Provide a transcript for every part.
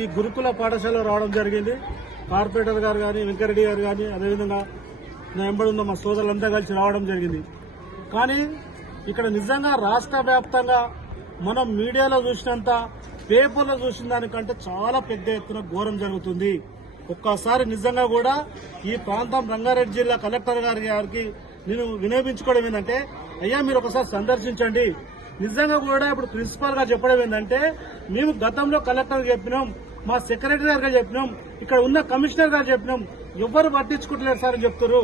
ఈ గురుకుల పాఠశాల రావడం జరిగింది. కార్పొరేటర్ గారు కానీ, వెంకరెడ్డి గారు కానీ, అదేవిధంగా నా వెంబడి ఉన్న మా సోదరులంతా కలిసి రావడం జరిగింది. కానీ ఇక్కడ నిజంగా రాష్ట్ర వ్యాప్తంగా మనం మీడియాలో చూసినంత, పేపర్లో చూసిన దానికంటే చాలా పెద్ద ఎత్తున ఘోరం జరుగుతుంది. ఒక్కసారి నిజంగా కూడా ఈ ప్రాంతం రంగారెడ్డి జిల్లా కలెక్టర్ గారికి నేను వినియోగించుకోవడం ఏంటంటే, అయ్యా మీరు ఒకసారి సందర్శించండి. నిజంగా కూడా ఇప్పుడు ప్రిన్సిపాల్ గారు చెప్పడం ఏంటంటే, మేము గతంలో కలెక్టర్ చెప్పినాం, మా సెక్రటరీ గారు చెప్పినాం, ఇక్కడ ఉన్న కమిషనర్ గారు చెప్పినాం, ఎవరు పట్టించుకుంటలేరు సార్ అని చెప్తారు.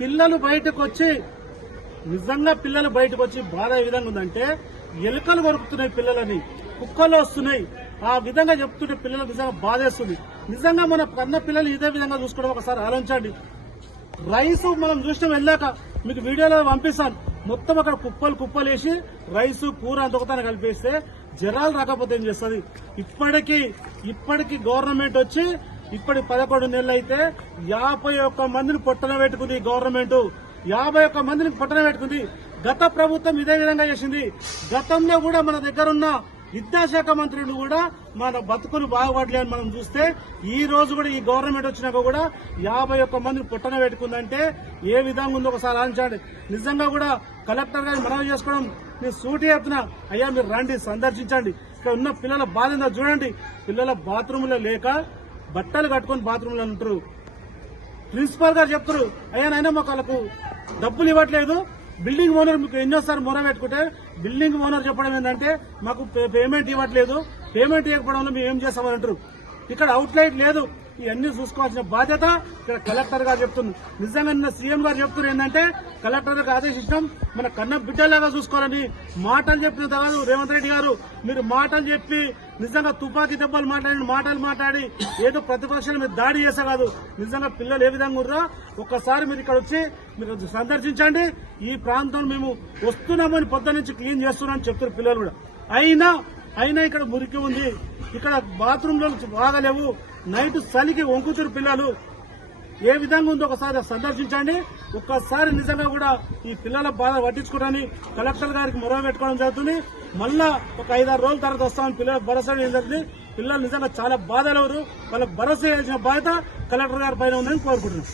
పిల్లలు బయటకు వచ్చి నిజంగా పిల్లలు బయటకు వచ్చి బాధ ఏ విధంగా ఉందంటే, ఎలుకలు కొరుకుతున్నాయి, పిల్లలని కుక్కలు వస్తున్నాయి. ఆ విధంగా చెప్తుంటే పిల్లలకు నిజంగా బాధేస్తుంది. నిజంగా మన కన్న పిల్లలు ఇదే విధంగా చూసుకోవడం ఒకసారి ఆలోచించండి. రైస్ మనం చూసినాం, వెళ్ళాక మీకు వీడియోలో పంపిస్తాను. మొత్తం అక్కడ కుప్పలు వేసి రైసు కూర అంతొకతాన్ని కలిపేస్తే జరాలు రాకపోతే ఏం చేస్తుంది. ఇప్పటికీ గవర్నమెంట్ వచ్చి ఇప్పటి 11 నెలలు అయితే 51 మందిని పొట్టన పెట్టుకుంది గవర్నమెంట్. 51 మందిని పొట్టన పెట్టుకుంది. గత ప్రభుత్వం ఇదే విధంగా చేసింది. గతంలో కూడా మన దగ్గర ఉన్న విద్యాశాఖ మంత్రులు కూడా మన బతుకులు బాగుపడలేని మనం చూస్తే, ఈ రోజు కూడా ఈ గవర్నమెంట్ వచ్చినాక కూడా 51 మందిని పుట్టన పెట్టుకుందంటే ఏ విధంగా ఉందో ఒకసారి ఆలోచించండి. నిజంగా కూడా కలెక్టర్ గారిని మనవి చేసుకోవడం నేను సూటి చెప్తున్నా, అయ్యా మీరు రండి, సందర్శించండి. ఇక్కడ ఉన్న పిల్లల బాధ ఏందో చూడండి. పిల్లల బాత్రూంలో లేక బట్టలు కట్టుకుని బాత్రూంలో ఉంటారు. ప్రిన్సిపాల్ గారు చెప్తారు, అయ్యా నైనా మాకు వాళ్ళకు డబ్బులు ఇవ్వట్లేదు. బిల్డింగ్ ఓనర్ మీకు ఎన్నోసారి మొర పెట్టుకుంటే బిల్డింగ్ ఓనర్ చెప్పడం ఏంటంటే, మాకు పేమెంట్ ఇవ్వట్లేదు, పేమెంట్ ఇవ్వకపోవడంలో మేము ఏం చేస్తామని అంటారు. ఇక్కడ అవుట్లైట్ లేదు. ఇవన్నీ చూసుకోవాల్సిన బాధ్యత ఇక్కడ కలెక్టర్ గారు చెప్తున్నారు. నిజంగా నిన్న సీఎం గారు చెప్తున్నారు ఏంటంటే, కలెక్టర్ గారికి ఆదేశించడం మన కన్న బిడ్డలాగా చూసుకోవాలని. మాటలు చెప్పిన కాదు రేవంత్ రెడ్డి గారు, మీరు మాటలు చెప్పి నిజంగా తుపాకీ దెబ్బలు మాట్లాడి ఏదో ప్రతిపక్షాలు మీరు దాడి చేసా కాదు. నిజంగా పిల్లలు ఏ విధంగా ఉన్నారో ఒక్కసారి మీరు ఇక్కడ వచ్చి మీరు సందర్శించండి. ఈ ప్రాంతం మేము వస్తున్నామని పొద్దు నుంచి క్లీన్ చేస్తున్నామని చెప్తారు పిల్లలు కూడా. అయినా ఇక్కడ మురికి ఉంది, ఇక్కడ బాత్రూంలో బాగలేవు, నైట్ చలికి వంకుతురు పిల్లలు. ఏ విధంగా ఉందో ఒకసారి సందర్శించండి. ఒక్కసారి నిజంగా కూడా ఈ పిల్లల బాధ పట్టించుకోవడానికి కలెక్టర్ గారికి మొర పెట్టుకోవడం జరుగుతుంది. మళ్ళా ఒక 5-6 రోజుల తర్వాత వస్తామని పిల్లలకు భరోసా ఏం జరుగుతుంది. పిల్లలు నిజంగా చాలా బాధలు, వాళ్ళకి భరోసా చేయాల్సిన బాధ్యత కలెక్టర్ గారి పైన ఉందని కోరుకుంటున్నాం.